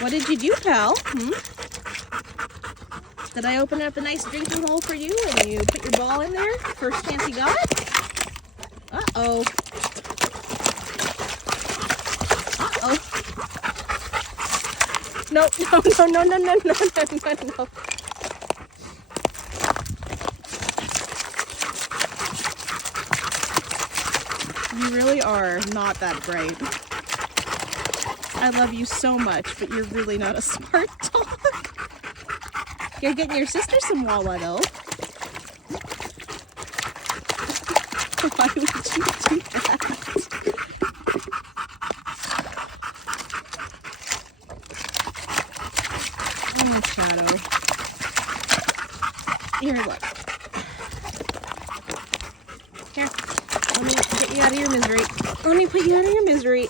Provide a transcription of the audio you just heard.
What did you do, pal? Did I open up a nice drinking hole for you and you put your ball in there? First chance you got? Uh-oh. Uh-oh. No, no, no, no, no, no, no, no, no. You really are not that bright. I love you so much, but you're really not a smart dog. You're getting your sister some Wawa, though. Why would you do that? Oh, Shadow. Here, look. Here. Let me get you out of your misery. Let me put you out of your misery.